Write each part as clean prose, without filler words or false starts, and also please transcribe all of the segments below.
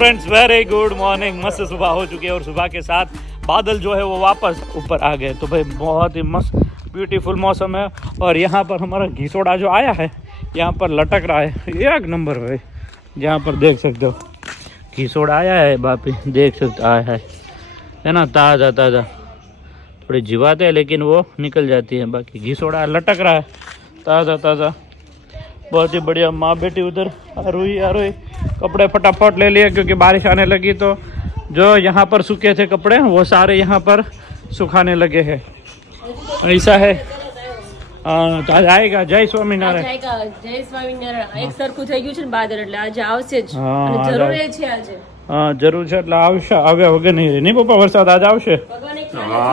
Friends very good morning. मस्त सुबह हो चुकी है और सुबह के साथ बादल जो है वो वापस ऊपर आ गए। तो भाई बहुत ही मस्त ब्यूटीफुल मौसम है। और यहाँ पर हमारा घिसोड़ा जो आया है यहाँ पर लटक रहा है एक नंबर भाई। यहाँ पर देख सकते हो घिसोड़ा आया है बापी, देख सकते आया है ना, ताज़ा ताज़ा। थोड़ी जीवात है लेकिन वो निकल जाती है, बाकी घिसोड़ा लटक रहा है ताज़ा ताज़ा। बहुत ही बढ़िया। माँ बेटी उधर आरोही कपड़े फटाफट ले लिए क्योंकि बारिश आने लगी। तो जो यहाँ पर सूखे थे कपड़े वो सारे यहाँ पर सुखाने लगे हैं। ऐसा है। તો આજે આएगा। જય સ્વામિનારાયણ। જય સ્વામિનારાયણ। એક સરખું થઈ ગયું છે ને બાદર, એટલે આજે આવશે જ અને જરૂર છે આજે। હા જરૂર છે એટલે આવશે, આવ્યા વગર નહીં રહે નહીં પપ્પા। વરસાદ આજે આવશે। હા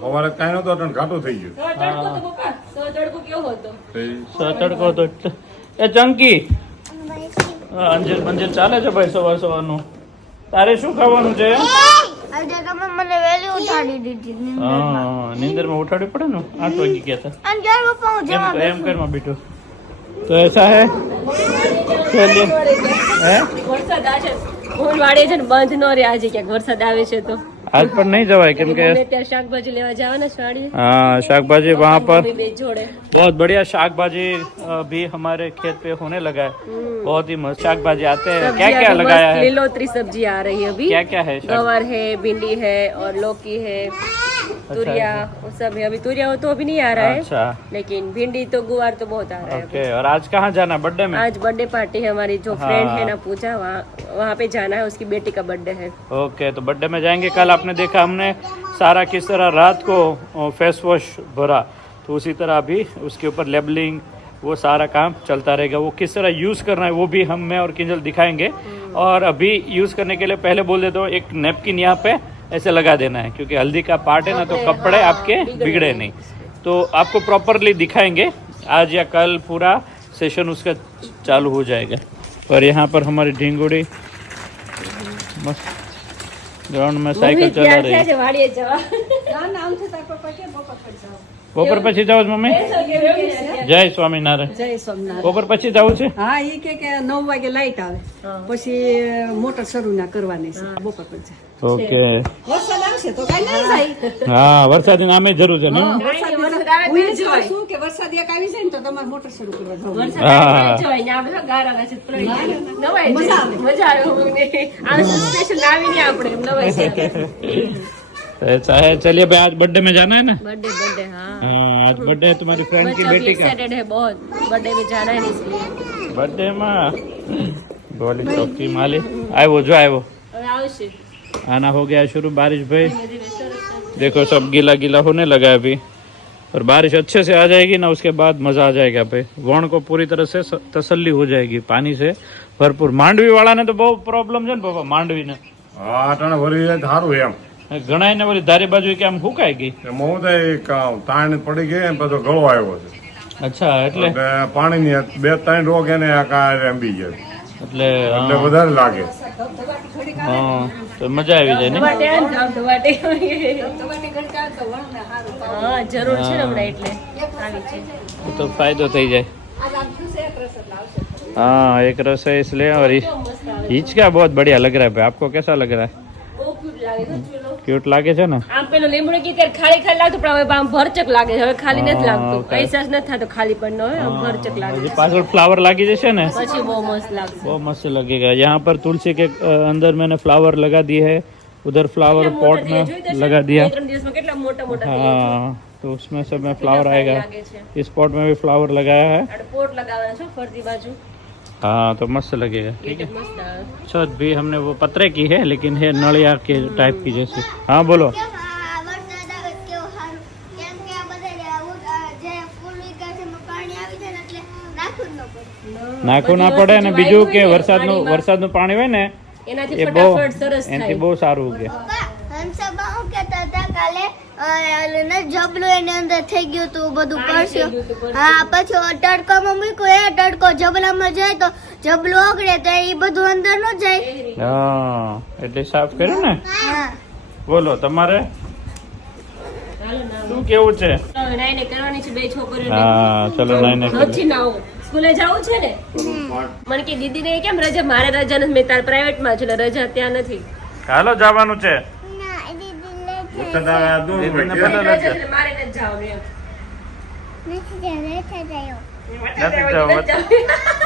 સવારે કાંઈ નતો એટલે ઘાટું થઈ ગયું। તડકો કેવો હતો? તડકો તો એ ચંકી અંજીર બંજીર ચાલે છે ભાઈ સવાર સવારનું। તારે શું ખાવાનું છે? મને વેલી ઉઠાડી દીધી। હા નીંદરમાં ઉઠાડવી પડે ને। 8 વાગે ગયા હતા એમ કરમાં બેઠો। તો ऐसा है चलिए हैं વરસાદ આજે ફૂલવાડી છે ને બંધ નો રે આજે ક્યાંક વરસાદ આવે છે તો आज पर नहीं जवाए क्योंकि ત્યાં શાકભાજી લેવા જવાના છે વાડીએ। हाँ शाकभाजी वहाँ पर બે જોડે बहुत बढ़िया शाकभाजी भी हमारे खेत पे होने लगा है। बहुत ही मस्त शाकभाजी आते हैं। क्या क्या लगाया है? लीलोतरी सब्जी आ रही है अभी। क्या क्या है? गवार है, भिंडी है और लौकी है, तुरिया वो सब है। अभी तुरिया तो अभी नहीं आ रहा है, अच्छा लेकिन भिंडी तो गुवार तो बहुत आ रहा है। ओके। और आज कहाँ जाना बर्थडे में? आज बर्थडे पार्टी है हमारी, जो फ्रेंड है ना पूजा, वहाँ पे जाना है। उसकी बेटी का बर्थडे है। ओके तो बर्थडे में जाएंगे। कल आपने देखा हमने सारा किस तरह रात को फेस वॉश भरा, तो उसी तरह अभी उसके ऊपर लेबलिंग वो सारा काम चलता रहेगा। वो किस तरह यूज़ करना है वो भी हम मैं और किंजल दिखाएंगे। और अभी यूज़ करने के लिए पहले बोल देता हूँ, एक नैपकिन यहाँ पे ऐसे लगा देना है क्योंकि हल्दी का पार्ट है ना, तो कपड़े आपके बिगड़े नहीं। तो आपको प्रॉपरली दिखाएंगे आज या कल, पूरा सेशन उसका चालू हो जाएगा। और यहाँ पर हमारी ढींगुड़ी मस्त ग्राउंड में साइकिल चला रही है। બપોર પછી જાવ મમ્મી? જય સ્વામિનારાયણ। જય સ્વામિનારાયણ। બપોર પછી જવું છે? હા એ કે 9 વાગે લાઈટ આવે પછી મોટર શરૂ ના કરવાની છે બપોર પછી। ઓકે વરસાદ આવશે તો કઈ નહીં જાય। હા વરસાદની નામે જરૂર છે ને। શું કે વરસાદ એક આવી જાય ને તો તમારે મોટર શરૂ કરવા જવું। વરસાદ જોઈ ને આપણે ગારાના છે નવાઈ મજા આવે આ સ્પેશિયલ આવીને આપણે નવાઈ। ऐसा है। चलिए भाई आज बर्थडे में जाना है ना? बर्थडे हाँ हाँ आज बर्थडे है तुम्हारी फ्रेंड की बच्चा भी बेटी का। एक्साइटेड है बहुत, बर्थडे में जाना है इसलिए। बर्थडे में गोली चौकी माली आए वो जो आए वो और आवश्य आना हो गया शुरू। बारिश भाई देखो सब गीला गीला होने लगा है अभी। और बारिश अच्छे से आ जाएगी ना उसके बाद मजा आ जाएगा भाई। वण को पूरी तरह से तसल्ली हो जाएगी पानी से भरपूर। मांडवी वाला ने तो बहुत प्रॉब्लम है पापा मांडवी ने। હા અટાણે ભરી જાય તો સારું એમ। ઘણા ને બોલી ધારી બાજુ કે આમ હુકાઈ ગઈ। એમાં હું તો એક તાણ પડી ગઈ ને બધો ગળો આવ્યો છે। અચ્છા એટલે પાણીની 2-3 રોગ એને અંબી ગયા એટલે એટલે વધારે લાગે। હા તો મજા આવી જાય ને। હા જરૂર છે ને હમણાં એટલે આવી છે તો ફાયદો થઈ જાય। हाँ एक रस है इसलिए। और हिचका बहुत बढ़िया लग रहा है भाई। आपको कैसा लग रहा है? क्यूट लागे છે ને? આમ પેલો લીમડો કી ત્યારે ખાલી ખાલી લાગતું પણ હવે આમ ભરચક લાગે છે। હવે ખાલી નથી લાગતું, અહેસાસ નથી થતો ખાલી પણ નો આમ ભરચક લાગે છે। पास फ्लावर लागी जैसे ना પછી બહુ મસ્ત લાગશે। बहुत मस्त लगेगा। यहाँ पर तुलसी के अंदर मैंने फ्लावर लगा दिए है, उधर फ्लावर पॉट में लगा दिया। 3 દિવસમાં કેટલા મોટા મોટા हाँ तो उसमें सब में फ्लावर आएगा। इस पॉट में भी फ्लावर लगाया है। પોટ લગાવવાના છે ફરતી બાજુ। हाँ तो मस्त लगेगा। ठीक है। મસ્ત આવે। छत भी हमने वो पतरे की है लेकिन है नलिया के टाइप की जैसे। हाँ बोलो। વરસાદ આવે કેવો સારું, કેમ કે આ બધા જે ફૂલ વિકા છે એમાં પાણી આવી જાય ને એટલે નાખવું જ ન પડે। નાખવું ના પડે ને બીજું કે વરસાદનું પાણી હોય ને એનાથી એ બહુ ફટાફટ સરસ એનાથી થાય। બહુ સારું ઉગે। હંસાબા હું કહેતા હતા કાલે જબલું એની અંદર થઈ ગયું તું બધું પડશે। હા પછી તડકામાં મૂક્યું એ તડકો જબલામાં જાય તો જબલું ઓગળે તો એ બધું અંદર ન જાય। હા એટલે સાફ કર્યું ને। હા બોલો તમારે શું કેવું છે? નાઈને કરવાની છે બે છોકરીઓને। હા ચલો નાઈને નથી નાવું સ્કૂલે જવું છે ને મને કે દીદી ને કેમ રજા મારે રજા નથી મેં તાર પ્રાઇવેટ માં છે એટલે રજા ત્યાં નથી હાલો જવાનું છે વરસાદ આવે આ દૂર દીદીને હોય. પેલા રજા રજા. એટલે મારે નથી જવાનું એમ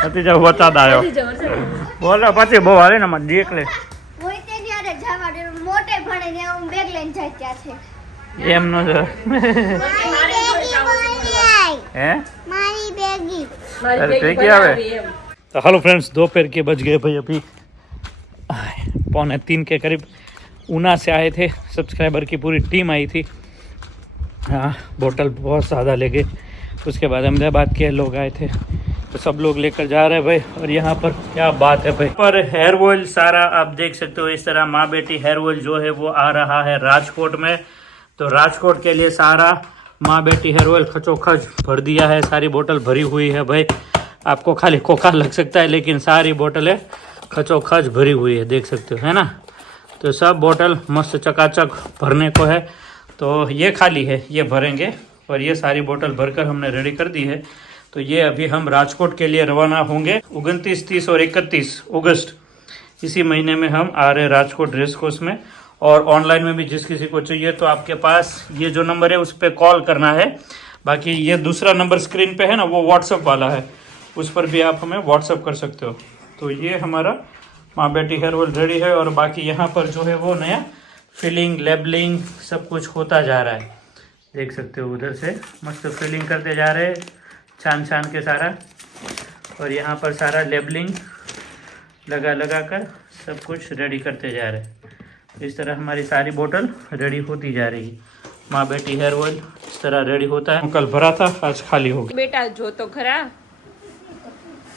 નથી જવું વરસાદ આવ્યો નથી જવું વરસાદ. બોલો પછી બહુ હાલે ને મારે દેખ લે હોય તે જ્યારે જવાનું મોટે ભણે ને હું બેગ લઈને જાય ત્યાં છે એમ ન જ મારે થોડી જવું છે. હે મારી બેગી મારી अरे, ભેગી ठीक है, બનાવી એમ. तो हेलो फ्रेंड्स दोपहर के बज गए भाई अभी 2:45 के करीब ऊना से आए थे सब्सक्राइबर की पूरी टीम आई थी हाँ बोतल बहुत ज़्यादा ले गए उसके बाद अहमदाबाद के लोग आए थे तो सब लोग लेकर जा रहे हैं भाई और यहाँ पर क्या बात है भाई पर हेयर ऑयल सारा आप देख सकते हो इस तरह माँ बेटी हेयर ऑयल जो है वो आ रहा है राजकोट में तो राजकोट के लिए सारा माँ बेटी हेयर ऑयल खचोखच भर दिया है सारी बोतल भरी हुई है भाई आपको खाली खोखा लग सकता है लेकिन सारी बोतलें खचोखच भरी हुई है देख सकते हो है ना तो सब बोतल मस्त चकाचक भरने को है तो ये खाली है ये भरेंगे और ये सारी बोतल भरकर हमने रेडी कर दी है तो ये अभी हम राजकोट के लिए रवाना होंगे 29, 30 और 31 अगस्त इसी महीने में हम आ रहे हैं राजकोट रेस कोर्स में और ऑनलाइन में भी जिस किसी को चाहिए तो आपके पास ये जो नंबर है उस पर कॉल करना है बाकी ये दूसरा नंबर स्क्रीन पे है ना वो व्हाट्सअप वाला है उस पर भी आप हमें व्हाट्सअप कर सकते हो तो ये हमारा माँ बेटी हेयर ऑयल रेडी है और बाकी यहाँ पर जो है वो नया फिलिंग लेबलिंग सब कुछ होता जा रहा है देख सकते हो उधर से मस्त फिलिंग करते जा रहे हैं छान छान के सारा और यहाँ पर सारा लेबलिंग लगा कर सब कुछ रेडी करते जा रहे हैं इस तरह हमारी सारी बोतल रेडी होती जा रही है माँ बेटी हेयर ऑयल इस तरह रेडी होता है कल भरा था आज खाली हो गया बेटा जो तो खरा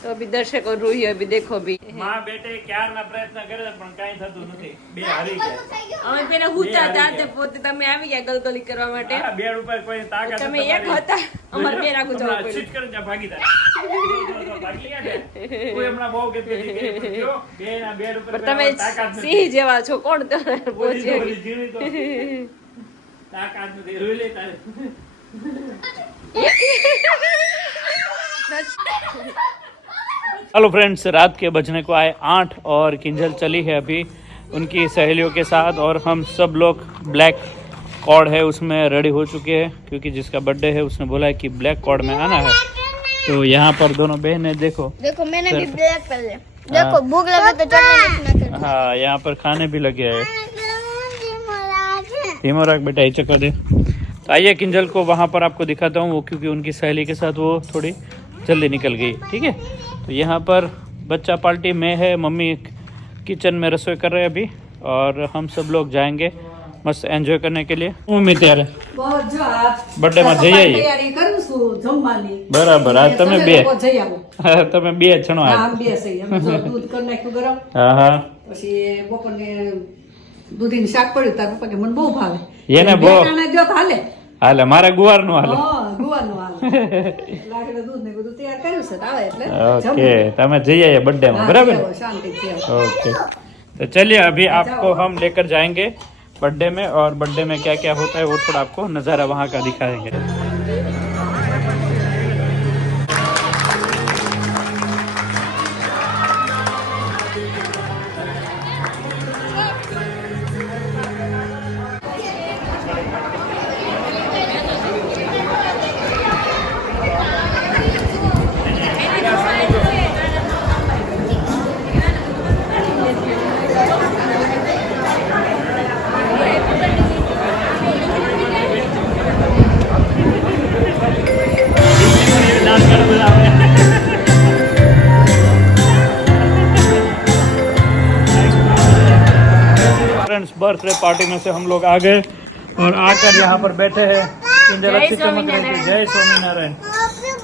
तो अभी दर्शको रोही अभी देखो भी माँ बेटे ક્યારના પ્રયત્ન કરે પણ કાઈ થતું નથી બે હારી ગયા અમે પેલા હુતા હતા તે પોતે તમે આવી ગયા ગલગલી કરવા માટે આ બેડ ઉપર કોઈ તાકાત તમે એક હતા અમારે બે રાખું જવું પડ્યું ચીટ કરીને ત્યાં ભાગી જાય ભાગી ગયા ને કોઈ હમણાં બહુ કહેતી હતી કે જો બે ના બેડ ઉપર પણ તમે સિંહ જેવા છો કોણ તમે પહોંચી બોલી જીવી તો તાકાત નથી રોઈ લે તારે हेलो फ्रेंड्स रात के बजने को आए 8 और किंजल चली है अभी उनकी सहेलियों के साथ और हम सब लोग ब्लैक कॉर्ड है उसमें रेडी हो चुके हैं क्योंकि जिसका बर्थडे है उसने बोला है कि ब्लैक कॉर्ड में आना है तो यहाँ पर दोनों बहनें देखो मैंने भी ब्लैक कर लिया देखो भूख लगे तो चटनी हाँ यहाँ पर खाने भी लगे हैं धीमो रख बेटा ये चक्कर दे तो आइए किंजल को वहाँ पर आपको दिखाता हूँ वो क्योंकि उनकी सहेली के साथ वो थोड़ी जल्दी निकल गई ठीक है तो यहाँ पर बच्चा पार्टी में है मम्मी किचन में रसोई कर रहे हैं अभी और हम सब लोग जाएंगे मस्त एंजॉय करने के लिए मम्मी ત્યારે બસ જો આ બર્થડે માં જઈ આવીએ તૈયારી કરું છું જમવાની બરાબર આ તમે બે જઈ આવો તમે બે જણો આમ બે સહી અમે જો દૂધ કરી નાખ્યું ગરમ હા હા પછી બપોરને દૂધીનું શાક પડ્યું તાર પપ્પા કે મને બહુ ભાવે એને બે બહુ કાણા દ્યો તો હાલે હાલે મારા ગુવાર નું હાલે હા ગુવાનું હાલે લાકડા દૂધ ને બધું તૈયાર કર્યું છે તો આવે એટલે ओके તમે જઈ આવીએ બर्थडे में बराबर શાંતિ છે ओके तो चलिए अभी आपको हम लेकर जाएंगे बर्थडे में और बर्थडे में क्या क्या होता है वो थोड़ा आपको नज़ारा वहाँ का दिखाएंगे फ्रेंड्स बर्थडे पार्टी में से हम लोग आ गए और आकर यहाँ पर बैठे हैं किंजल अच्छी चमक रही थी जय स्वामीनारायण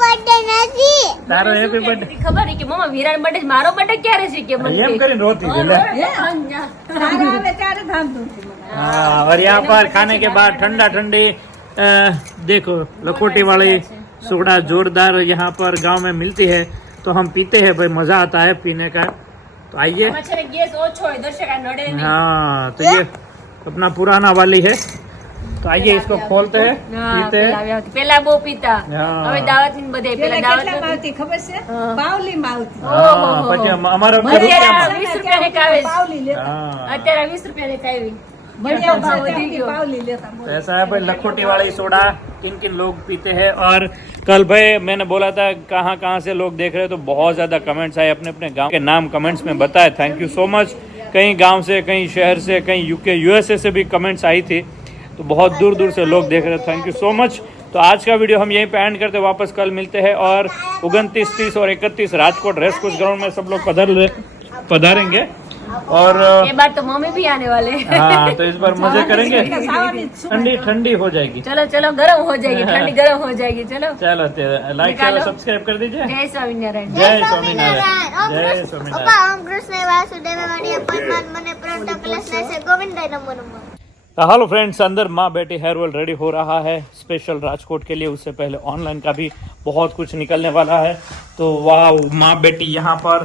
બર્થડે નથી તારો હેપી બर्थडे ખબર છે કે મમ્મા વિરાન બર્થડે મારો બર્થડે ક્યારે છે કે મને એમ કરીને रोती थी ले તારે આવે ત્યારે ધામધૂમથી મને हाँ और यहाँ पर खाने के बाद ठंडा ठंडी देखो लखोटी वाली सुगड़ा जोरदार यहाँ पर गांव में मिलती है तो हम पीते हैं भाई मजा आता है पीने का तो आइए આમાં છે ને ગેસ ઓછો હોય દર્શક આ નડે નહીં हाँ तो ये अपना पुराना वाली है तो आइए इसको खोलते हैं, पीते हैं। પેલા બહુ પીતા, હા. હવે દાવત ની બધે પેલા પેલા દાવત કેટલામાં આવતી ખબર છે? પાવલીમાં આવતી. हाँ, પછી અમારા અત્યારે 20 રૂપિયા ની કાવે છે. પાવલી લેતા. हाँ, અત્યારે 20 રૂપિયા ની કાવી. बढ़िया भाव से वधी गयो. पावली लेता. तो ऐसा है भाई, लखोटी वाली सोडा किन किन लोग पीते हैं। और कल भाई मैंने बोला था कहाँ कहाँ से लोग देख रहे हैं, तो बहुत ज़्यादा कमेंट्स आए, अपने अपने गांव के नाम कमेंट्स में बताए। Thank you so much. कहीं गांव से, कहीं शहर से, कहीं यूके यूएसए से भी कमेंट्स आई थी, तो बहुत दूर दूर से लोग देख रहे हैं। Thank you so much. तो आज का वीडियो हम यहीं पे एंड करते हैं, वापस कल मिलते हैं। और 29, 30 और 31 राजकोट रेसकोर्स ग्राउंड में सब लोग पधारेंगे। और ये बार तो मम्मी भी आने वाले हैं। हाँ, तो इस बार मजे करेंगे, ठंडी ठंडी हो जाएगी। चलो चलो गरम हो जाएगी, ठंडी गरम हो जाएगी। चलो चलो लाइक निकालो. सब्सक्राइब कर दीजिए। जय स्वामीनारायण। जय स्वामीनारायण। जय स्वामीनारायण। પપ્પા ઓમ કૃષ્ણ વાસુદેવ વાણી પરમાત્મા મને પ્रणत કલેશ से गोविंदाय नमो नमः। तो हेलो फ्रेंड्स, अंदर माँ बेटी हेयर ऑयल रेडी हो रहा है स्पेशल राजकोट के लिए। उससे पहले ऑनलाइन का भी बहुत कुछ निकलने वाला है। तो वाह, माँ बेटी यहाँ पर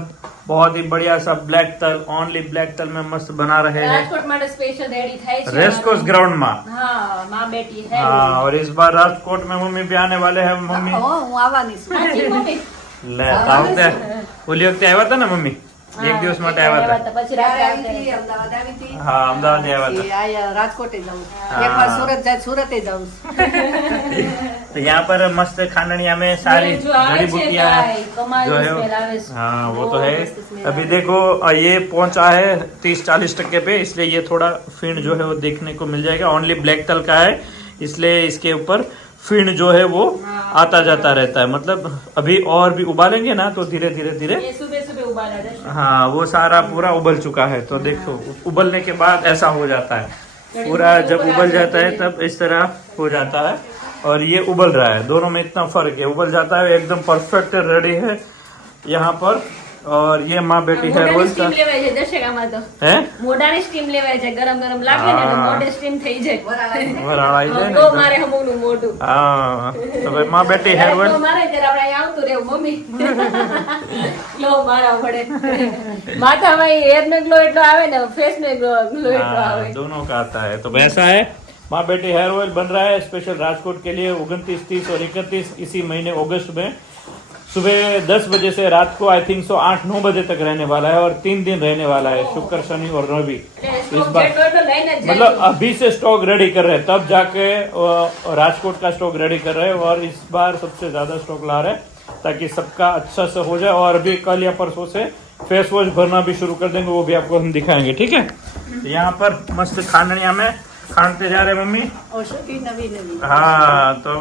बहुत ही बढ़िया सा ब्लैक तल, ओनली ब्लैक तल में मस्त बना रहे हैं રાજકોટ માટે સ્પેશિયલ રેડી થાય છે रेसकोर्स ग्राउंड में। હા માં બેટી है। हाँ, और इस बार राजकोट में मम्मी भी आने वाले हैं। मम्मी હું આવવાની છું. સાચી મમ્મી ले ઓલી વખતે આવ્યા હતા ને મમ્મી, એક દિવસ માટે આવ્યા હતા। પછી રાત્રે આવી હતી, આવતા અમદાવાદ આવી હતી. હા, અમદાવાદ આવ્યા હતા। પછી આયા રાજકોટે જાઉં. એકવાર સુરત જાય, સુરતે જાઉં. तो यहाँ पर मस्त खांडनिया में सारी जो आवे जड़ी छे बूटियां गाय, कमाल जो है स्मेल आवे छे। हाँ, वो तो बहुत है। मस्त स्मेल अभी देखो ये पहुंचा है 30-40% पे, इसलिए ये थोड़ा फीण जो है वो देखने को मिल जाएगा। ओनली ब्लैक तल का है, इसलिए इसके ऊपर फीण जो है वो आता जाता रहता है। मतलब अभी और भी उबालेंगे ना तो धीरे धीरे धीरे ये सुबह सुबह उबाला जाए। हाँ, वो सारा पूरा उबल चुका है। तो देखो उबलने के बाद ऐसा हो जाता है पूरा, जब उबल जाता है तब इस तरह हो जाता है। और ये उबल रहा है, दोनों में इतना फर्क है। उबल जाता है एकदम परफेक्ट रेडी है यहाँ पर। और ये माँ बेटी हेयर મોઢાની ऑयल સ્ટીમ का લેવાય છે દશેરામાં તો है મોઢાની સ્ટીમ લેવાય છે, ગરમ ગરમ લાગે ને તો હા. મોઢે સ્ટીમ થઈ જાય। वराड़ा ही है તો ना। મારે હમુનું મોઢું हाँ, तो भाई माँ बेटी हेयर તો ऑयल મારે ત્યારે આપણે અહીંયા આવતું રહેવું મમ્મી ગ્લો મારા પડે માથામાં હેર નો ગ્લો એટલો આવે ને ફેસ નો ગ્લો એટલો हाँ, આવે। दोनों का आता है। तो वैसा है, माँ बेटी हेयर ऑयल बन रहा है स्पेशल राजकोट के लिए 29, 30 और 31 इसी महीने अगस्त में सुबह 10 बजे से रात को आई थिंक 8-9 बजे तक रहने वाला है। और 3 दिन रहने वाला है, शुक्र शनि और रवि। इस बार જેટલો એટલો લઈને જ मतलब જઈશું। अभी से स्टॉक रेडी कर रहे हैं, तब जाके राजकोट का स्टॉक रेडी कर रहे हैं। और इस बार सबसे ज्यादा स्टॉक ला रहे हैं ताकि सबका अच्छा से हो जाए। और अभी कल या परसों से फेस वॉश भरना भी शुरू कर देंगे, वो भी आपको हम दिखाएंगे, ठीक है। तो यहाँ पर मस्त खांडनिया में खांडते जा रहे हैं मम्मी। औषधी नवी नवी. हाँ, तो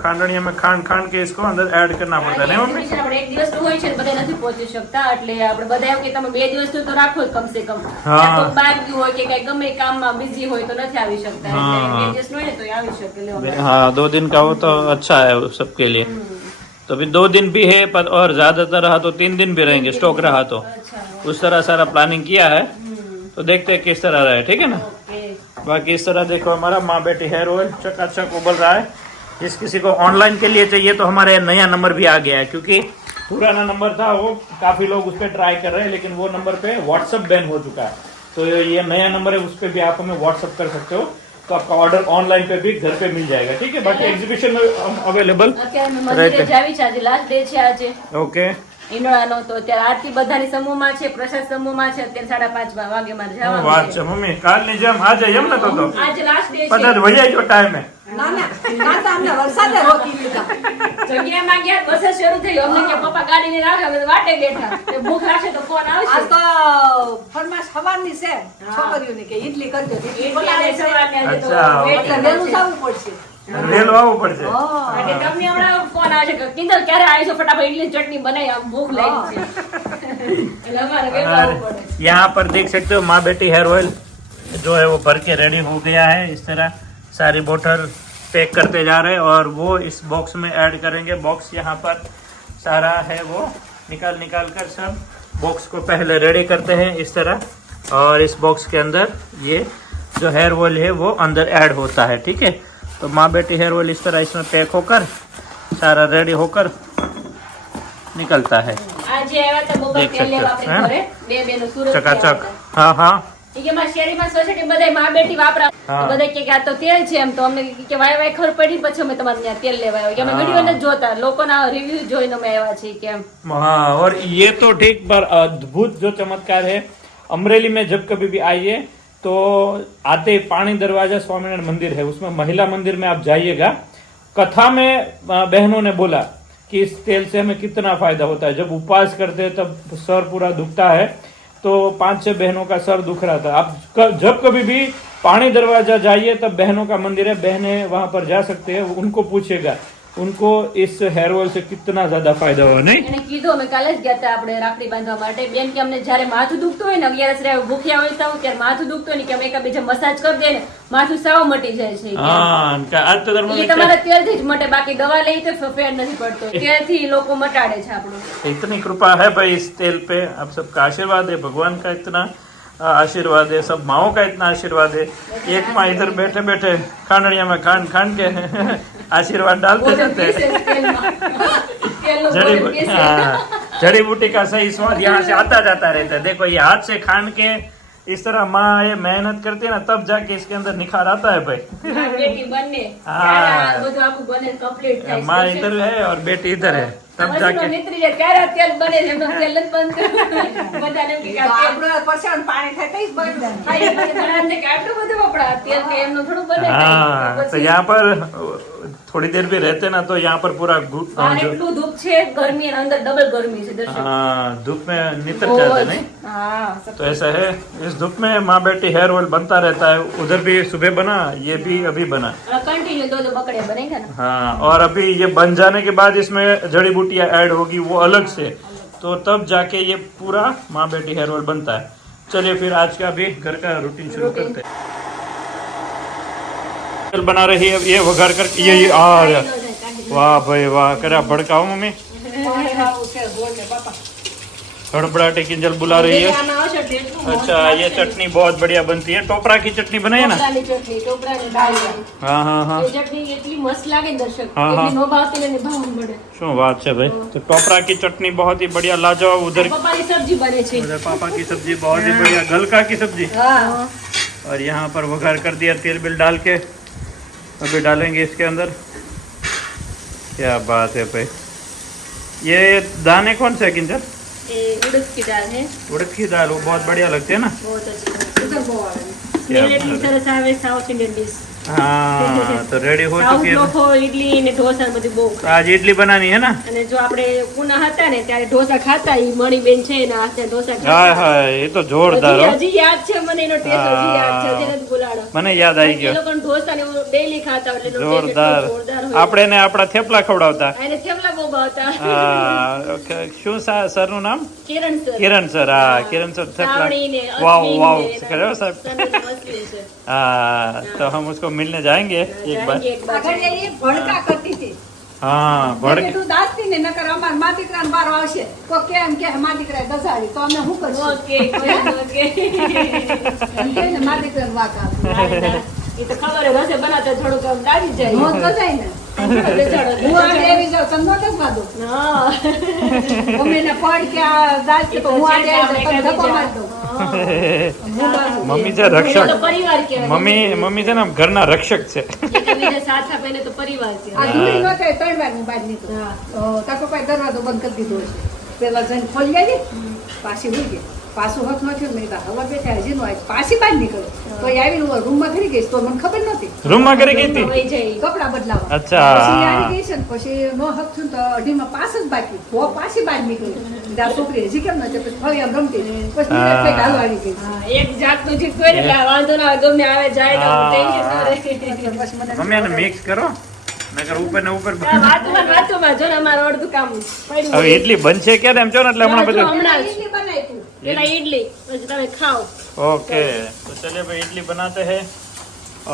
खांडनिया में खांड खांड के इसको अंदर ऐड करना पड़ता है नहीं मम्मी। એક્ઝિબિશન આપણે એક દિવસનું હોય છે ને બધા નથી પહોંચી શકતા, એટલે આપણે બધા એવું કે તમે 2 દિવસનું તો રાખો જ કમસે કમ। હા. ક્યાંક કોઈક બહાર ગયું હોય કે કઈ ગમે કામમાં બિઝી હોય તો નથી આવી શકતા, એટલે હા. 2 દિવસનું હોય ને તો આવી શકે। લ્યો हाँ, 2 दिन का हो तो अच्छा है सबके लिए। तो अभी 2 दिन भी है पर, और ज्यादातर रहा तो 3 दिन भी रहेंगे, स्टॉक रहा तो उस तरह सारा प्लानिंग किया है। तो देखते हैं किस तरह रहा है, ठीक है ना। बाकी इस तरह देखो हमारा माँ बेटी हेयर ऑयल चकाचक उबल रहा है। जिस किसी को ऑनलाइन के लिए चाहिए तो हमारे नया नंबर भी आ गया है, क्योंकि पुराना नंबर था वो काफी लोग उस पर ट्राई कर रहे हैं, लेकिन वो नंबर पे व्हाट्सएप बैन हो चुका है। तो ये नया नंबर है, उस पर भी आप हमें व्हाट्सएप कर सकते हो, तो आपका ऑर्डर ऑनलाइन पे भी घर पे मिल जाएगा, ठीक है। बाकी एग्जीबिशन में अवेलेबल અત્યારે મેં મંદિરે જાવી છે, આજે લાસ્ટ ડે છે આજે ओके। ઈંડોળાનો। તો અત્યારે આરતી બધાની સમૂહમાં છે, પ્રસાદ સમૂહમાં છે, અત્યારે 5:30 વાગે મારે જવાનું વાત છે। છે મમ્મી, કાલની જેમ આજે એમ ને તો આજે લાસ્ટ ડે બધા છે। વૈયા ગયો ટાઈમ હે। ના ના ના તો અમને વરસાદે રોકી દીધા. જગ્યામાં ગયા વરસાદ શરૂ થયો, અમને કે પપ્પા ગાડી લઈને આવે, અમે તો વાટે બેઠા, તે ભૂખ લાગશે તો ફોન આજ આવશે। તો ફરમાશ સવારની છે છોકરીઓની કે ઇડલી કરજો ઇડલી એટલે બનાવે છે. સવારને આજે તો અચ્છા, waiting એટલે વહેલું છે। જવું પડશે. રેલ આવવું પડશે। એટલે તમને હમણાં ફોન આવે છે કે કિંજલ ક્યારે આવીશું, ફટાફટ ઇડલી ચટણી બનાવી, આમ ભૂખ લાગી છે। એટલે અમારે વહેલું આવવું પડે। यहाँ पर देख सकते हो माँ बेटी हेयर ऑयल जो है वो भर के रेडी हो गया है। इस तरह सारी बोतल पैक करते जा रहे हैं और वो इस बॉक्स में ऐड करेंगे। बॉक्स यहाँ पर सारा है वो निकाल कर सब बॉक्स को पहले रेडी करते हैं इस तरह। और इस बॉक्स के अंदर ये जो हेयर ऑयल है वो अंदर ऐड होता है, ठीक है। तो माँ बेटी हेयर ऑयल इस तरह इसमें पैक होकर सारा रेडी होकर निकलता है। આજે આવ્યા હતા બપોર દેખ તેલ લેવા શકते આપણે हो, ઘરે, બે બેનો સુરત चकाचक। हाँ हाँ, ઈ કે મારી શેરીમાં સોસાયટી બધાય માં બેટી વાપરા હા. તો બધા કે આ તો તેલ છે એમ તો અમને કે વાય વાય ખબર પડી પછી અમે તમારે ત્યાં તેલ લેવા આવ્યા કે અમે હા. વિડીયો નથી જોતા લોકોના રિવ્યુ જોઈને અમે આવ્યા છીએ કેમ हाँ और ये तो ठीक पर अद्भुत जो चमत्कार है अमरेली में जब कभी भी आइए तो आते ही पानी दरवाजा स्वामीनारायण मंदिर है उसमें महिला मंदिर में आप जाइएगा कथा में बहनों ने बोला कि इस तेल से हमें कितना फायदा होता है जब उपवास करते हैं तब सर पूरा दुखता है तो 5-6 बहनों का सर दुख रहा था आप जब कभी भी पानी दरवाजा जाइए तब बहनों का मंदिर है बहनें वहां पर जा सकते हैं उनको पूछेगा उनको इस हेयर ऑयल से कितना ज्यादा फायदा हुआ नहीं એને કીધું અમે કાલે જ ગયા હતા આપણે રાખડી બાંધવા માટે બેન કે અમને જ્યારે માથું દુખતું હોય ને 11 રે ભૂખ્યા હોય તો ત્યારે માથું દુખતું હોય ને કે અમે એકબીજા મસાજ કરી દે ને માથું સાવ મટી જાય છે हाँ आज तो धर्म એ તમારા તેલથી જ મટે બાકી દવા લઈ તો ફેર નથી પડતો તેલથી લોકો મટાડે છે આપણું इतनी कृपा है भाई इस तेल पे आप सबका आशीर्वाद है भगवान का इतना आशीर्वाद है सब माओ का इतना आशीर्वाद है एक माँ इधर बैठे बैठे खांडड़िया में खान के आशीर्वाद डालते रहते हैं जड़ी बूटी का सही स्वाद यहाँ से आता जाता रहता है देखो ये हाथ से खान के इस तरह माँ ये मेहनत करती है ना तब जाके इसके अंदर निखार आता है भाई બેટી બંને હા. ત્યારે આ બધું આખું બને કમ્પ્લીટ થાય माँ इधर है और बेटी इधर है तब जाके નીતરી જાય ત્યારે આ તેલ બને છે એમનો તેલ જ બંધ કરે બધાને એમ કે આ તેલ આપણે પરસેવાનું પાણી થાય તો જ બંધ થાય. હા, એ પછી ઘણાને કે આટલું બધું વપરાય. તેલ કે એમનું થોડું બને हाँ પછી तो यहाँ पर थोड़ी देर भी रहते ना तो यहाँ पर पूरा બહાર એટલું ધૂપ છે ગરમી અને અંદર ડબલ ગરમી છે દર્શક हाँ धूप में नितर जाते नहीं હા तो ऐसा है इस धूप में माँ बेटी हेयर ऑयल बनता रहता है उधर भी सुबह बना ये भी अभी बना कंटिन्यू दो बकड़े बनेगा ना हाँ और अभी ये बन जाने के बाद इसमें जड़ी बूटियाँ ऐड होगी वो अलग से तो तब जाके ये पूरा माँ बेटी हेयर ऑयल बनता है चलिए फिर आज का भी घर का रूटीन शुरू करते हैं तेल बना रही है ये वघार कर ये आ रहा वाह भाई वाह करे भड़काओ मम्मी પાણી વાળું છે ગોળ ને બાપા. हड़बड़ाटे की जल बुला रही है આમાં આવશે તો એટલું મસ્ત अच्छा ये चटनी बहुत बढ़िया बनती है टोपरा की चटनी बनाई है ना ટોપરાની ચટણી ટોપરાની દાળ हाँ हाँ हाँ એ ચટણી એટલી મસ્ત લાગે ને દર્શક હા, હા. એટલી નો ભાવતી ને ભાવ મળે શું बात है भाई तो टोपरा की चटनी बहुत ही बढ़िया लाजवाब उधर પપ્પાની સબ્જી બને છે उधर पापा की सब्जी बहुत ही बढ़िया गलका की सब्जी હા और यहाँ पर वघार कर दिया तेल बिल डाल के अभी डालेंगे इसके अंदर क्या बात है भाई ये दाने कौन से है किंजल એ ઉડદ की दाल है उड़द की दाल वो बहुत बढ़िया लगती है ना बहुत अच्छी સુગર બહુ આવે. क्या મેં એટલી बात है। સરસ આવે સાઉથ ઇન્ડિયન ડિશ हाँ तो रेडी हो સાઉથ चुकी है લોકો ઇડલી ને ઢોસા ને બધું બહુ तो आज इडली बनानी है ना અને જો આપણે પુના હતા ને ત્યારે ઢોસા ખાતા ઈ મણીબેન છે ને હાથે ઢોસા हाय हाय ये तो जोरदार हो હજી યાદ છે મને એનો ટેસ્ટ હજી યાદ છે હજી નથી ભૂલાડો મને યાદ આવી એ ગયો લોકો ઢોસા ને ડેઈલી ખાતા એટલે એનો taste જોરદાર એટલો જોરદાર હોય આપણે ને આપણા થેપલા ખવડાવતા એને થેપલા બહુ ભાવતા હા, શું સરનું નામ કિરણ સર કિરણ સર હા કિરણ સર श्रावणी ने वाह अश्विन वाह ने, करो साहब सनी ने, अश्विन से। हाँ तो हम उसको मिलने जाएंगे एक बार जाएंगे एक बार આગળ એ ભડકા કરતી હતી. हाँ મેં भड़क કીધું દાસતી ને નકર અમાર મા દીકરાને બારો આવશે તો કેમ કે મા દીકરાએ દસાડી તો અમે શું કરશું? ઓકે ઓકે એમ કહીને મા દીકરાને વાત આવે. એ તો ખબર હે રસે બનાવતા થોડુંક આમ દાજી જાય નો દસાય ને. હું આડે આવી જાઉં, તમે નો દસવા દો. હા ગમે એને પડ કે આ દાસ કે તો હું આડે આવી જાઉં, તમે ધક્કો મારી દો. હું બાજુ. મમ્મી છે એ તો રક્ષક પરિવાર કહેવાય મમ્મી છે ને આમ ઘરના રક્ષક છે એકબીજા સાથ આપે ને તો પરિવાર આ કહેવાય ધૂળી નો થાય 3 વારની બહાર નીકળો. તો તારો પપ્પાએ દરવાજો બંધ કરી દીધો છે. પેલા જઈને ખોલી જાય પાછી ઉઈ ગઈ. પાછું હક ન થયું નહીં તો હવા બેઠા હજી નો આવી. પાછી બહાર નીકળો તો એ આવીને રૂમમાં ખરી ગઈ તો મને ખબર નહોતી. રૂમમાં કરી ગઈ હતી વહી જાય કપડાં બદલાવા. અચ્છા. પછી આવી ગઈ છે ને પછી નો હક થયું ને તો અઢીમાં પાસ જ બાકી. હો પાછી બહાર નીકળી. એટલે આ છોકરી હજી કેમ ન છે પછી ફરી આમ રમતી. પછી નિરાશ થઈને હાલો આવી ગઈ. હા, એક જાતનું જીત કોઈ ને એટલે વાંધો ના આવે, ગમે આવે જાય તો ટેન્શન ના રહે. એટલે પછી મને મમ્મી આને મિક્સ કરો નકર ઉપર ને ઉપર આ વાતોમાં જો ને અમારું અડધું કામ પડ્યું હવે ઇડલી બનશે ક્યારે એમ છો ને એટલે હમણાં જો બધું હમણાં જ. ઈડલી બનાવી તું. પેલા ઈડલી પછી તમે ખાઓ ओके तो चलिए भाई इडली बनाते हैं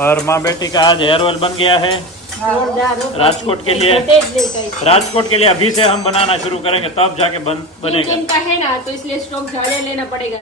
और माँ बेटी का आज हेयर ऑयल बन गया है जोरदार हो। राजकोट के लिए घटे જ નહીં कहीं। राजकोट के लिए अभी से हम बनाना शुरू करेंगे तब जाके बन बनेगा इंजन का है ना तो इसलिए स्टॉक ज्यादा लेना पड़ेगा